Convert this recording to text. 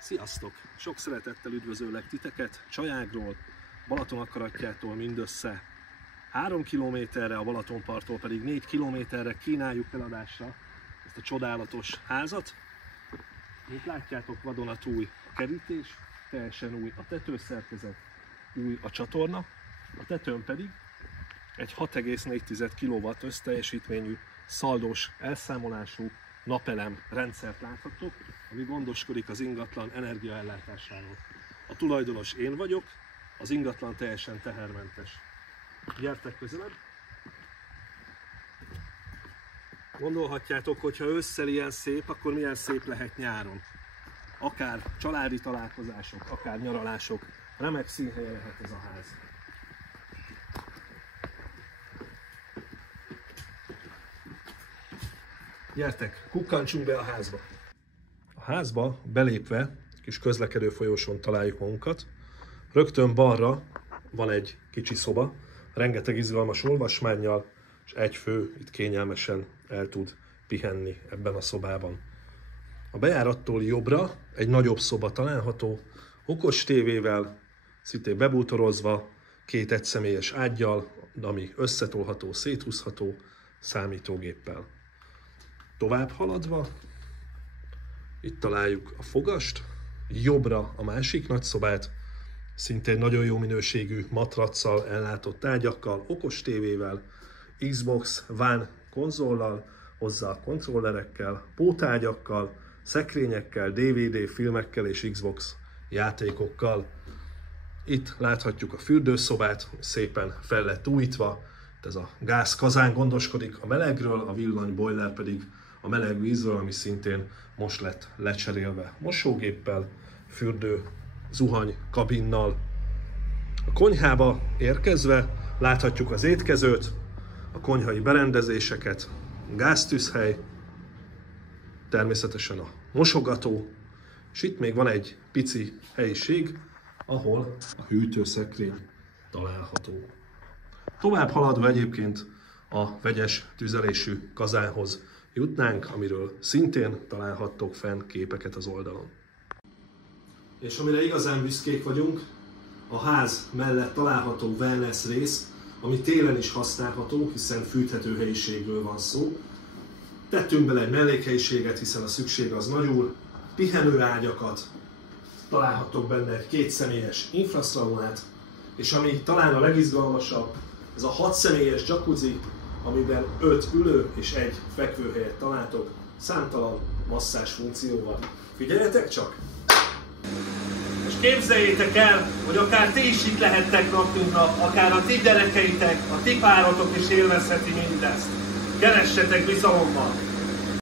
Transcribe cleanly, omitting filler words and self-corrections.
Sziasztok! Sok szeretettel üdvözöllek titeket Csajágról, Balatonakaratjától mindössze 3 kilométerre, a Balatonparttól pedig 4 kilométerre kínáljuk eladásra ezt a csodálatos házat. Mint látjátok, vadonatúj a kerítés, teljesen új a tetőszerkezet, új a csatorna, a tetőn pedig egy 6,4 kW összteljesítményű, szaldós elszámolású napelem rendszert láthatok, ami gondoskodik az ingatlan energiaellátásáról. A tulajdonos én vagyok, az ingatlan teljesen tehermentes. Gyertek közelebb! Gondolhatjátok, hogy ha ősszel ilyen szép, akkor milyen szép lehet nyáron. Akár családi találkozások, akár nyaralások, remek színhelye lehet ez a ház. Gyertek, kukkantsunk be a házba! A házba belépve kis közlekedő folyosón találjuk magunkat. Rögtön balra van egy kicsi szoba, rengeteg izgalmas olvasmánnyal, és egy fő itt kényelmesen el tud pihenni ebben a szobában. A bejárattól jobbra egy nagyobb szoba található, okos tévével, szintén bebútorozva, 2 egyszemélyes ággyal, ami összetolható, széthúzható, számítógéppel. Tovább haladva, itt találjuk a fogast, jobbra a másik nagyszobát, szintén nagyon jó minőségű matracsal ellátott ágyakkal, okos tévével, Xbox One konzollal, hozzá kontrollerekkel, pótágyakkal, szekrényekkel, DVD filmekkel és Xbox játékokkal. Itt láthatjuk a fürdőszobát, szépen fel lett újítva, ez a gázkazán gondoskodik a melegről, a villanyboiler pedig a meleg vízről, ami szintén most lett lecserélve mosógéppel, fürdő, zuhany, kabinnal. A konyhába érkezve láthatjuk az étkezőt, a konyhai berendezéseket, gáztűzhely, természetesen a mosogató, és itt még van egy pici helyiség, ahol a hűtőszekrény található. Tovább haladva egyébként a vegyes tüzelésű kazánhoz jutnánk, amiről szintén találhattok fenn képeket az oldalon. És amire igazán büszkék vagyunk, a ház mellett található wellness rész, ami télen is használható, hiszen fűthető helyiségről van szó. Tettünk bele egy mellékhelyiséget, hiszen a szükség az nagyul, pihenőágyakat, találhattok benne egy 2 személyes infraszaunát, és ami talán a legizgalmasabb, ez a 6 személyes jacuzzi, amiben 5 ülő és 1 fekvőhelyet találtok, számtalan masszázs funkcióval. Figyeljetek csak! És képzeljétek el, hogy akár ti is itt lehettek napjunkra, akár a ti gyerekeitek, a ti páratok is élvezheti mindezt. Keressetek bizalommal!